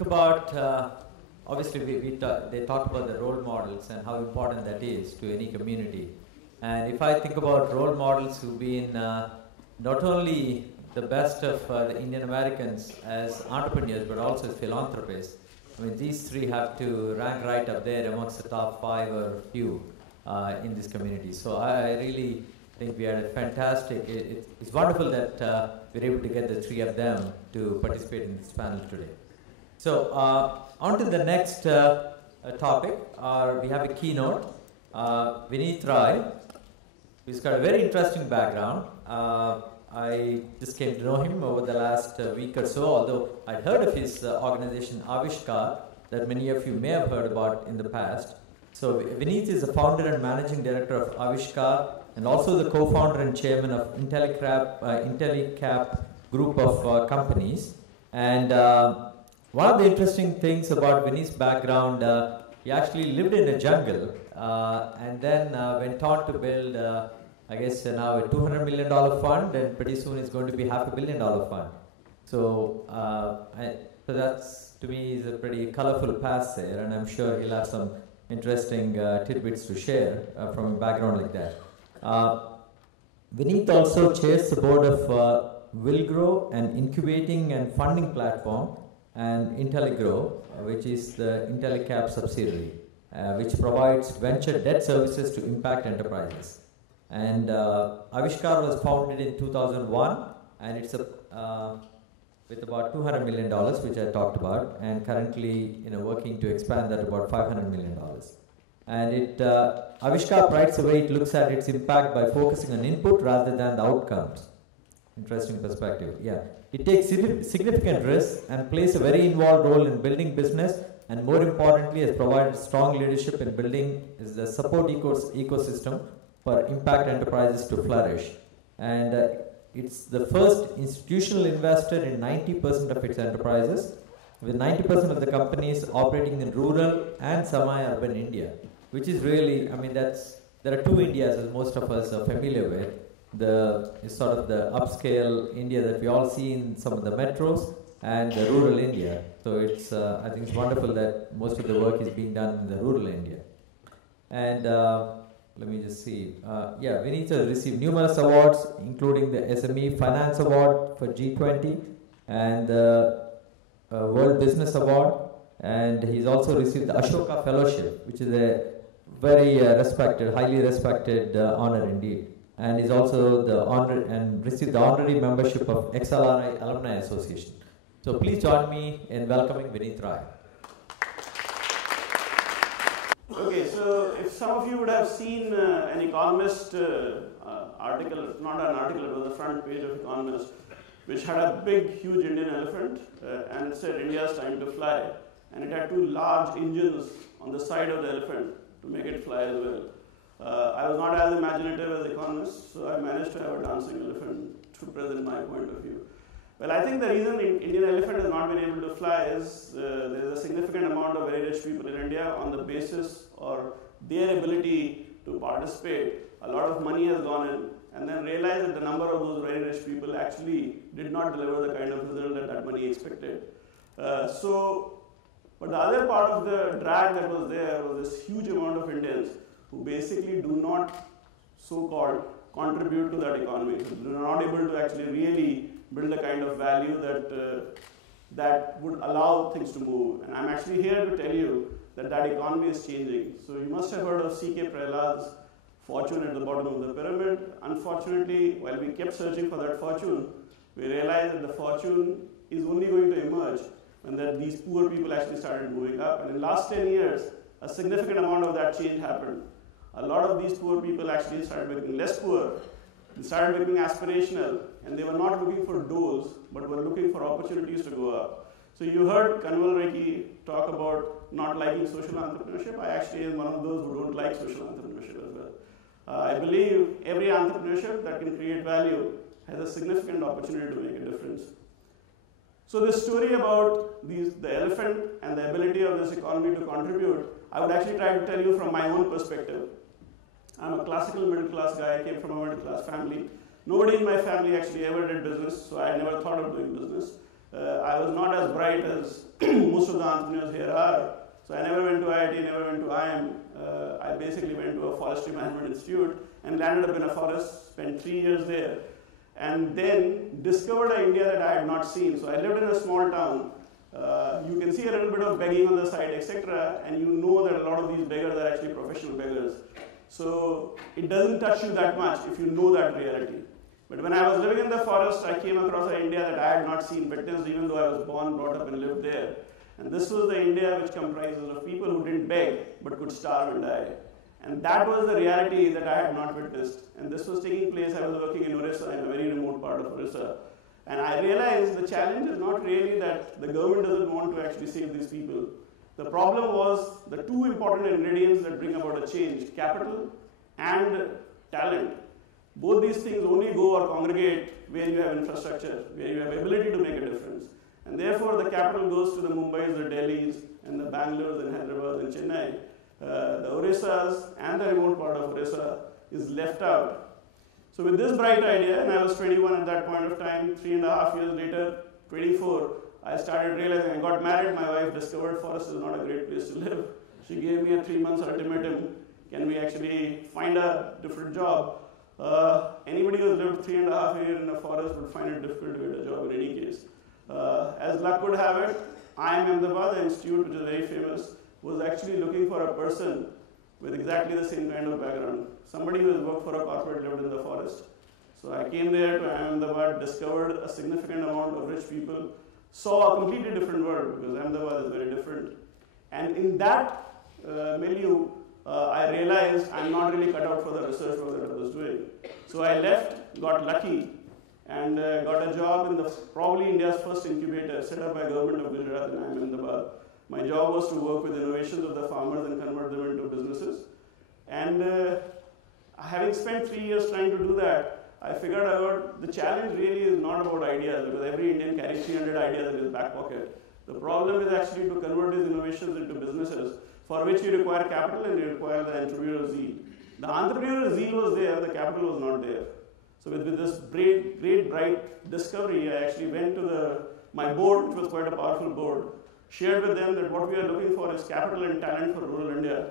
think about, obviously they talked about the role models and how important that is to any community. And if I think about role models who've been not only the best of the Indian Americans as entrepreneurs, but also as philanthropists, I mean, these three have to rank right up there amongst the top 5 or few in this community. So I really think we had a fantastic, it's wonderful that we're able to get the 3 of them to participate in this panel today. So on to the next topic. We have a keynote. Vineet Rai, who's got a very interesting background. I just came to know him over the last week or so, although I'd heard of his organization Avishkar, that many of you may have heard about in the past. So Vineet is the founder and managing director of Avishkar, and also the co-founder and chairman of IntelliCap group of companies. And one of the interesting things about Vineet's background, he actually lived in a jungle and then went on to build I guess now a $200 million fund, and pretty soon it's going to be $500 million fund. So, so that's, to me, is a pretty colorful past there, and I'm sure he'll have some interesting tidbits to share from a background like that. Vineet also chairs the board of Willgrow, an incubating and funding platform, and IntelliGrow, which is the IntelliCap subsidiary, which provides venture debt services to impact enterprises. And Avishkar was founded in 2001, and it's with about $200 million, which I talked about, and currently working to expand that to about $500 million. And Avishkar prides the way it looks at its impact by focusing on input rather than the outcomes. Interesting perspective, yeah. It takes significant risks and plays a very involved role in building business, and more importantly, has provided strong leadership in building the support ecosystem for impact enterprises to flourish. And it's the first institutional investor in 90% of its enterprises, with 90% of the companies operating in rural and semi-urban India, which is really, I mean, there are 2 Indias as most of us are familiar with. It's sort of the upscale India that we all see in some of the metros, and the rural India. So it's, I think it's wonderful that most of the work is being done in the rural India. And let me just see. Yeah, Vineet has received numerous awards, including the SME Finance Award for G20 and the World Business Award. And he's also received the Ashoka Fellowship, which is a very respected, highly respected honor indeed. And he's also received the honorary membership of XLRI Alumni Association. So please join me in welcoming Vineet Rai. Okay, so if some of you would have seen an Economist article, not an article, it was the front page of Economist, which had a big, huge Indian elephant, and it said India's time to fly. And it had 2 large engines on the side of the elephant to make it fly as well. I was not as imaginative as Economist, so I managed to have a dancing elephant to present my point of view. Well, I think the reason Indian elephant has not been able to fly is there is a significant amount of very rich people in India on the basis or their ability to participate. A lot of money has gone in, and then realized that the number of those very rich people actually did not deliver the kind of result that money expected. But the other part of the drag that was there was this huge amount of Indians who basically do not so-called contribute to that economy, who are not able to actually really build the kind of value that would allow things to move. And I'm actually here to tell you that economy is changing. So you must have heard of C.K. Prahlad's fortune at the bottom of the pyramid. Unfortunately, while we kept searching for that fortune, we realized that the fortune is only going to emerge when these poor people actually started moving up. And in the last 10 years, a significant amount of that change happened. A lot of these poor people actually started becoming less poor. They started becoming aspirational, and they were not looking for doors, but were looking for opportunities to go up. So you heard Kanwal Rekhi talk about not liking social entrepreneurship. I actually am one of those who don't like social entrepreneurship as well. I believe every entrepreneurship that can create value has a significant opportunity to make a difference. So this story about the elephant and the ability of this economy to contribute, I would actually try to tell you from my own perspective. I'm a classical middle-class guy. I came from a middle-class family. Nobody in my family actually ever did business, so I never thought of doing business. I was not as bright as most of the entrepreneurs here are. So I never went to IIT, never went to IIM. I basically went to a forestry management institute and landed up in a forest, spent 3 years there, and then discovered an India that I had not seen. So I lived in a small town. You can see a little bit of begging on the side, etc., and you know that a lot of these beggars are actually professional beggars. So it doesn't touch you that much if you know that reality. But when I was living in the forest, I came across an India that I had not seen, witnessed, even though I was born, brought up, and lived there. And this was the India which comprises of people who didn't beg, but could starve and die. And that was the reality that I had not witnessed. And this was taking place, I was working in Orissa, in a very remote part of Orissa. And I realized the challenge is not really that the government doesn't want to actually save these people. The problem was the two important ingredients that bring about a change, capital and talent. Both these things only go or congregate where you have infrastructure, where you have ability to make a difference. And therefore, the capital goes to the Mumbais, the Delhis, and the Bangalores, and Hyderabad, and Chennai. The Orissas and the remote part of Orissa is left out. So with this bright idea, and I was 21 at that point of time, 3.5 years later, 24, I started realizing I got married. My wife discovered forest is not a great place to live. She gave me a 3 months ultimatum. Can we actually find a different job? Anybody who's lived 3.5 years in a forest would find it difficult to get a job in any case. As luck would have it, IIM Ahmedabad, the institute, which is very famous, was actually looking for a person with exactly the same kind of background. Somebody who has worked for a corporate, lived in the forest. So I came there to IIM Ahmedabad, discovered a significant amount of rich people, saw a completely different world, because Ahmedabad is very different. And in that milieu, I realized I'm not really cut out for the research work that I was doing. So I left, got lucky, and got a job in the probably India's first incubator set up by government of Gujarat in IIM Ahmedabad. My job was to work with innovations of the farmers and convert them into businesses. And having spent 3 years trying to do that, I figured out the challenge really is not about ideas, because every Indian carries 300 ideas in his back pocket. The problem is actually to convert these innovations into businesses, for which you require capital and you require the entrepreneurial zeal. The entrepreneurial zeal was there, the capital was not there. So with this great bright discovery, I actually went to my board, which was quite a powerful board, shared with them that what we are looking for is capital and talent for rural India.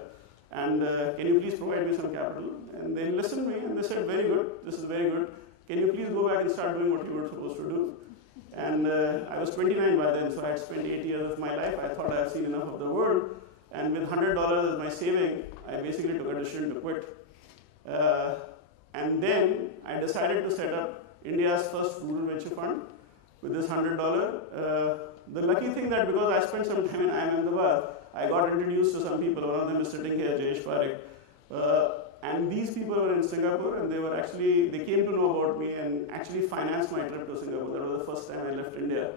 And can you please provide me some capital? And they listened to me and they said, very good, this is very good. Can you please go back and start doing what you were supposed to do? And I was 29 by then, so I had spent 8 years of my life. I thought I had seen enough of the world. And with $100 as my saving, I basically took a decision to quit. And then I decided to set up India's first rural venture fund with this $100. The lucky thing that because I spent some time in IIM Ahmedabad, I got introduced to some people. One of them is sitting here, Jayesh Parekh. And these people were in Singapore, and they came to know about me and actually financed my trip to Singapore. That was the first time I left India.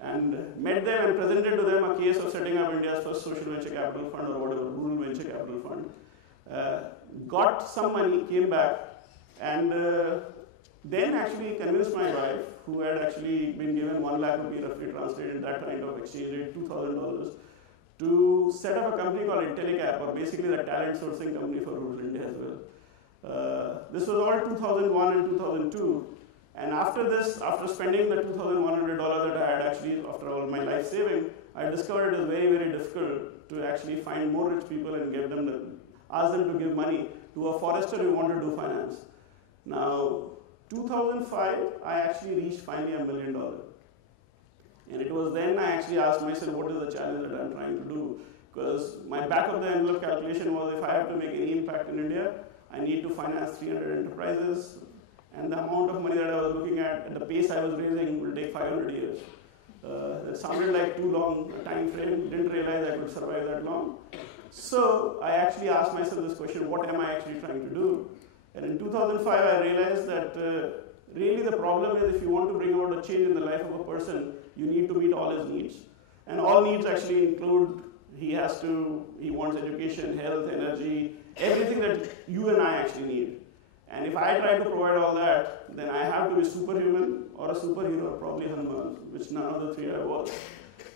And met them and presented to them a case of setting up India's first social venture capital fund or whatever, rural venture capital fund. Got some money, came back, and then actually convinced my wife, who had actually been given 1 lakh rupee, roughly translated that kind of exchange rate, $2,000, to set up a company called Intellicap, or basically the talent sourcing company for rural India as well. This was all 2001 and 2002. And after this, after spending the $2,100 that I had actually, after all my life saving, I discovered it is very, very difficult to actually find more rich people and ask them to give money to a forester who wanted to do finance. Now, 2005, I actually reached finally $1 million. And it was then I actually asked myself, what is the challenge that I'm trying to do? Because my back of the envelope calculation was, if I have to make any impact in India, I need to finance 300 enterprises. And the amount of money that I was looking at the pace I was raising, will take 500 years. That sounded like too long a time frame. Didn't realize I could survive that long. So I actually asked myself this question, what am I actually trying to do? And in 2005, I realized that really the problem is, if you want to bring about a change in the life of a person, you need to meet all his needs. And all needs actually include, he wants education, health, energy, everything that you and I actually need. And if I try to provide all that, then I have to be superhuman or a superhero, or probably Hanuman, which none of the three I was.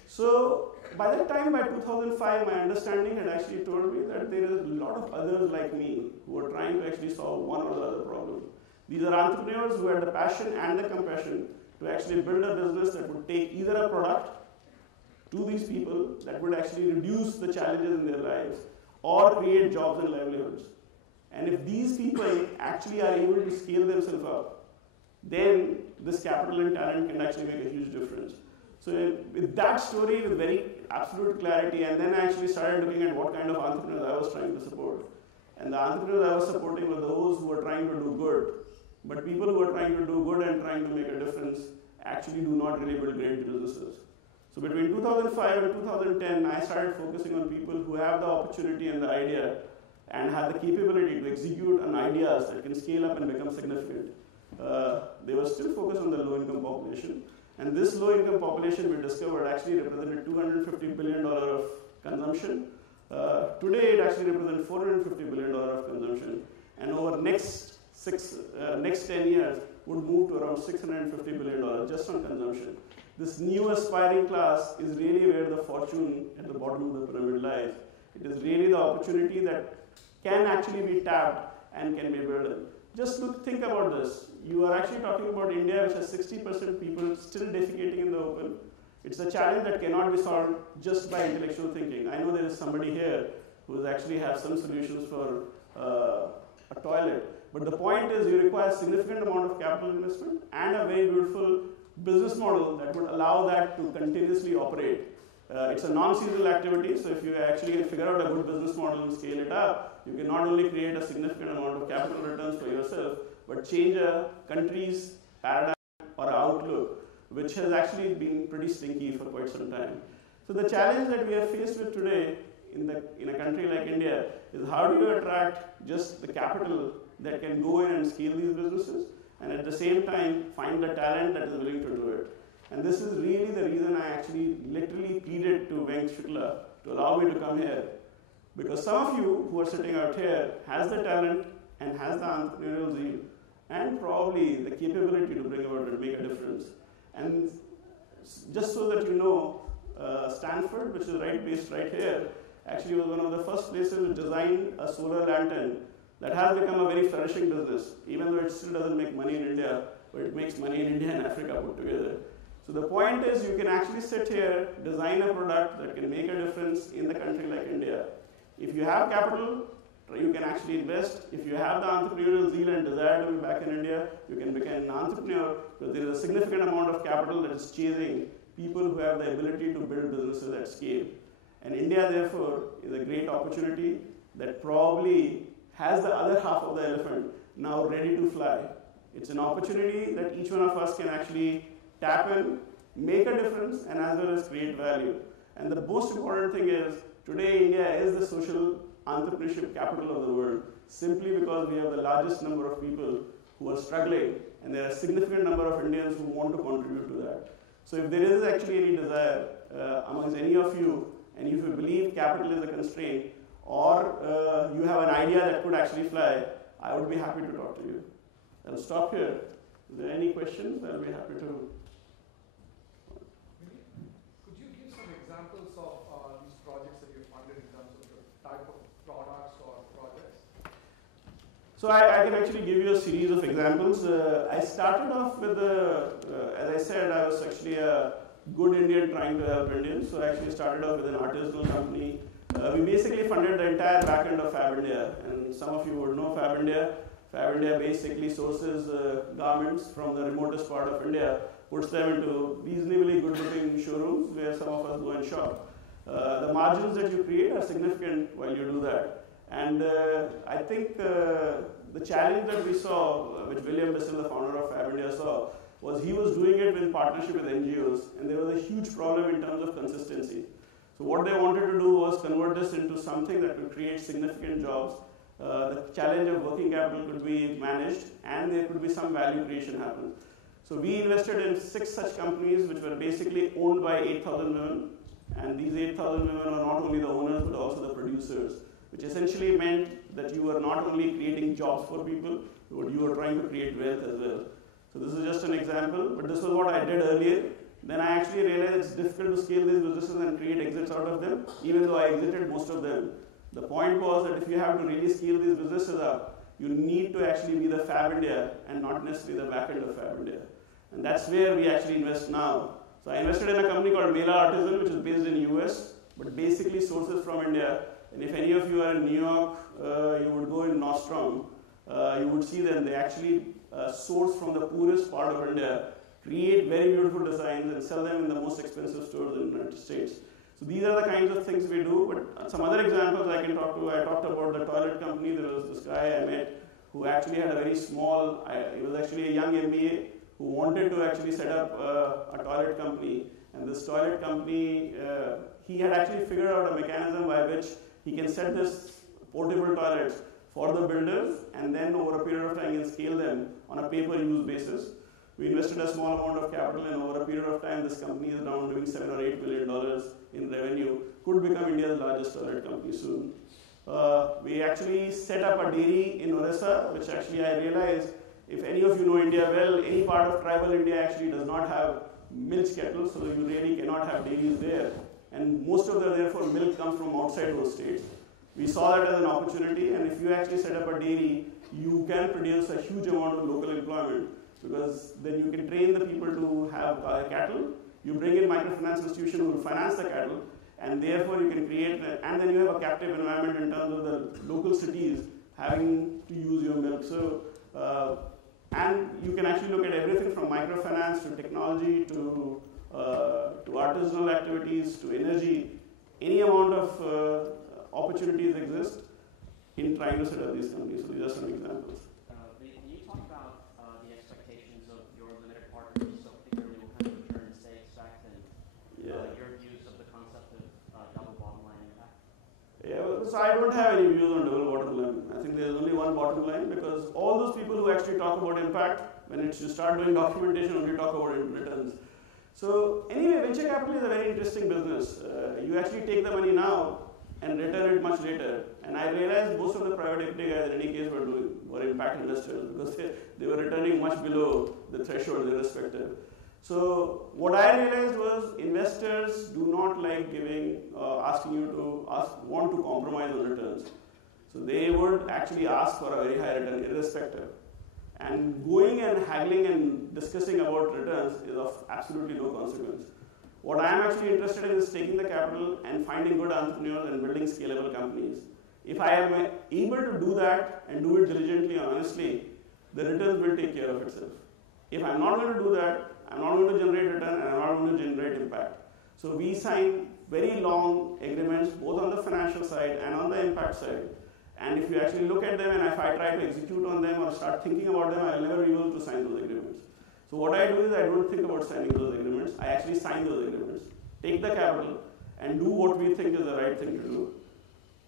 So by that time, by 2005, my understanding had actually told me that there is a lot of others like me who are trying to actually solve one or the other problem. These are entrepreneurs who had the passion and the compassion to actually build a business that would take either a product to these people that would actually reduce the challenges in their lives or create jobs and livelihoods. And if these people actually are able to scale themselves up, then this capital and talent can actually make a huge difference. So with that story, with very absolute clarity, and then I actually started looking at what kind of entrepreneurs I was trying to support. And the entrepreneurs I was supporting were those who were trying to do good. But people who are trying to do good and trying to make a difference actually do not really build great businesses. So between 2005 and 2010, I started focusing on people who have the opportunity and the idea and have the capability to execute on ideas that can scale up and become significant. They were still focused on the low-income population. And this low-income population, we discovered, actually represented $250 billion of consumption. Today, it actually represents $450 billion of consumption. And over the next 10 years, would move to around $650 billion just on consumption. This new aspiring class is really where the fortune at the bottom of the pyramid lies. It is really the opportunity that can actually be tapped and can be built. Just think about this. You are actually talking about India, which has 60% people still defecating in the open. It's a challenge that cannot be solved just by intellectual thinking. I know there is somebody here who actually has some solutions for a toilet. But the point is you require a significant amount of capital investment and a very beautiful business model that would allow that to continuously operate. It's a non-seasonal activity, so if you actually can figure out a good business model and scale it up, you can not only create a significant amount of capital returns for yourself, but change a country's paradigm or outlook, which has actually been pretty stinky for quite some time. So the challenge that we are faced with today in a country like India is how do you attract just the capital that can go in and scale these businesses, and at the same time find the talent that is willing to do it. And this is really the reason I actually literally pleaded to Venk Shukla to allow me to come here. Because some of you who are sitting out here has the talent and has the entrepreneurial zeal and probably the capability to bring about and make a difference. And just so that you know, Stanford, which is based right here, actually was one of the first places to design a solar lantern that has become a very flourishing business, even though it still doesn't make money in India, but it makes money in India and Africa put together. So the point is you can actually sit here, design a product that can make a difference in the country like India. If you have capital, you can actually invest. If you have the entrepreneurial zeal and desire to be back in India, you can become an entrepreneur because there is a significant amount of capital that is chasing people who have the ability to build businesses at scale. And India, therefore, is a great opportunity that probably has the other half of the elephant now ready to fly. It's an opportunity that each one of us can actually tap in, make a difference, and as well as create value. And the most important thing is, today India is the social entrepreneurship capital of the world, simply because we have the largest number of people who are struggling, and there are a significant number of Indians who want to contribute to that. So if there is actually any desire amongst any of you, and if you believe capital is a constraint, or you have an idea that could actually fly, I would be happy to talk to you. I'll stop here. Is there any questions? I'll be happy to. Could you give some examples of these projects that you funded in terms of the type of products or projects? So I can actually give you a series of examples. I started off with, as I said, I was actually a good Indian trying to help Indians. So I actually started off with an artisanal company. We basically funded the entire back end of Fab India. And some of you would know Fab India. Fab India basically sources garments from the remotest part of India, puts them into reasonably good looking showrooms where some of us go and shop. The margins that you create are significant while you do that. And I think the challenge that we saw, which William Bissell, the founder of Fab India, saw, was he was doing it in partnership with NGOs, and there was a huge problem in terms of consistency. So what they wanted to do was convert this into something that would create significant jobs. The challenge of working capital could be managed, and there could be some value creation happen. So we invested in 6 such companies which were basically owned by 8,000 women, and these 8,000 women are not only the owners but also the producers, which essentially meant that you were not only creating jobs for people, but you were trying to create wealth as well. So this is just an example, but this was what I did earlier. Then I actually realized it's difficult to scale these businesses and create exits out of them, even though I exited most of them. The point was that if you have to really scale these businesses up, you need to actually be the Fab India and not necessarily the back end of Fab India. And that's where we actually invest now. So I invested in a company called Mela Artisan, which is based in US, but basically sources from India. And if any of you are in New York, you would go in Nordstrom, you would see them. They actually source from the poorest part of India, create very beautiful designs, and sell them in the most expensive stores in the United States. So these are the kinds of things we do. But some other examples I can talk to. I talked about the toilet company. There was this guy I met who actually had a very small, he was actually a young MBA who wanted to actually set up a toilet company. And this toilet company, he had actually figured out a mechanism by which he can set this portable toilets for the builders, and then over a period of time he can scale them on a pay-per-use basis. We invested a small amount of capital, and over a period of time this company is now doing $7 or $8 million in revenue, could become India's largest toilet company soon. We actually set up a dairy in Orissa, which actually I realized, if any of you know India well, any part of tribal India actually does not have milk kettles, so you really cannot have dairies there. And most of the, therefore, milk comes from outside those states. We saw that as an opportunity, and if you actually set up a dairy, you can produce a huge amount of local employment, because then you can train the people to have cattle, you bring in microfinance institution who will finance the cattle, and therefore you can create, and then you have a captive environment in terms of the local cities having to use your milk. So, and you can actually look at everything from microfinance to technology to artisanal activities to energy. Any amount of opportunities exist in trying to set up these companies. So these are some examples. Can you talk about the expectations of your limited partners, so particularly what kind of returns they expect, and your views of the concept of double bottom line impact? Yeah, so I don't have any views on double bottom line. I think there's only one bottom line, because all those people who actually talk about impact, when you start doing documentation, only talk about returns. So anyway, venture capital is a very interesting business. You actually take the money now and return it much later. And I realized most of the private equity guys in any case were impact investors, because they were returning much below the threshold irrespective. So what I realized was investors do not like asking you to want to compromise on returns. So they would actually ask for a very high return irrespective. And going and haggling and discussing about returns is of absolutely no consequence. What I am actually interested in is taking the capital and finding good entrepreneurs and building scalable companies. If I am able to do that and do it diligently and honestly, the returns will take care of itself. If I'm not going to do that, I'm not going to generate return and I'm not going to generate impact. So we sign very long agreements both on the financial side and on the impact side. And if you actually look at them and if I try to execute on them or start thinking about them, I'll never be able to sign those agreements. So what I do is I don't think about signing those agreements. I actually sign those agreements, take the capital, and do what we think is the right thing to do.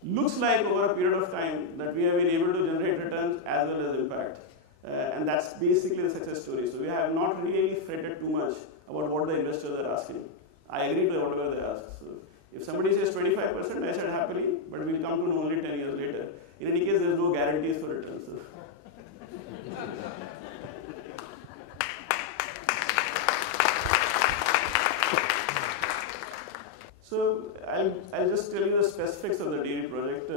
Looks like over a period of time that we have been able to generate returns as well as impact. And that's basically the success story. So we have not really fretted too much about what the investors are asking. I agree to whatever they ask. So if somebody says 25%, I said happily, but we'll come to know only 10 years later. In any case, there's no guarantees for returns. So. So I'll just tell you the specifics of the dairy project.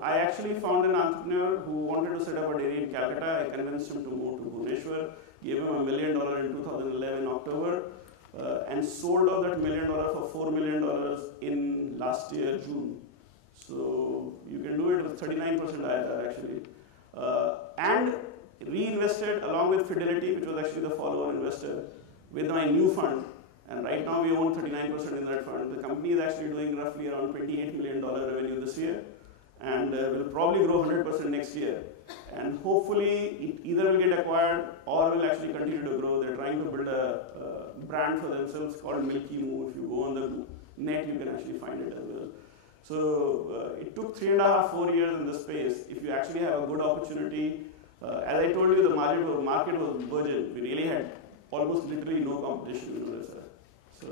I actually found an entrepreneur who wanted to set up a dairy in Calcutta. I convinced him to move to Bhubaneswar, gave him $1 million in 2011 October, and sold off that $1 million for $4 million in last year June. So you can do it with 39% IRR actually. And reinvested along with Fidelity, which was actually the follow-on investor, with my new fund. And right now we own 39% in that fund. The company is actually doing roughly around $28 million revenue this year, and will probably grow 100% next year. And hopefully it either will get acquired or will actually continue to grow. They're trying to build a brand for themselves called Milky Moo. If you go on the net, you can actually find it as well. So it took 3.5-4 years in this space. If you actually have a good opportunity, as I told you, the market was burgeoning. We really had almost literally no competition in Orissa. So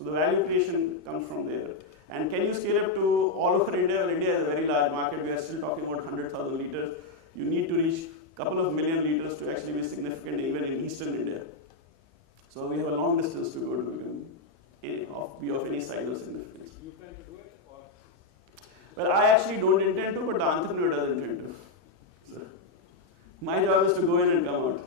the value creation comes from there. And can you scale up to all over India? Well, India is a very large market. We are still talking about 100,000 liters. You need to reach a couple of million liters to actually be significant even in eastern India. So we have a long distance to go to be of any size or significance. You plan to do it? Or? Well, I actually don't intend to, but the entrepreneur does intend to. So my job is to go in and come out.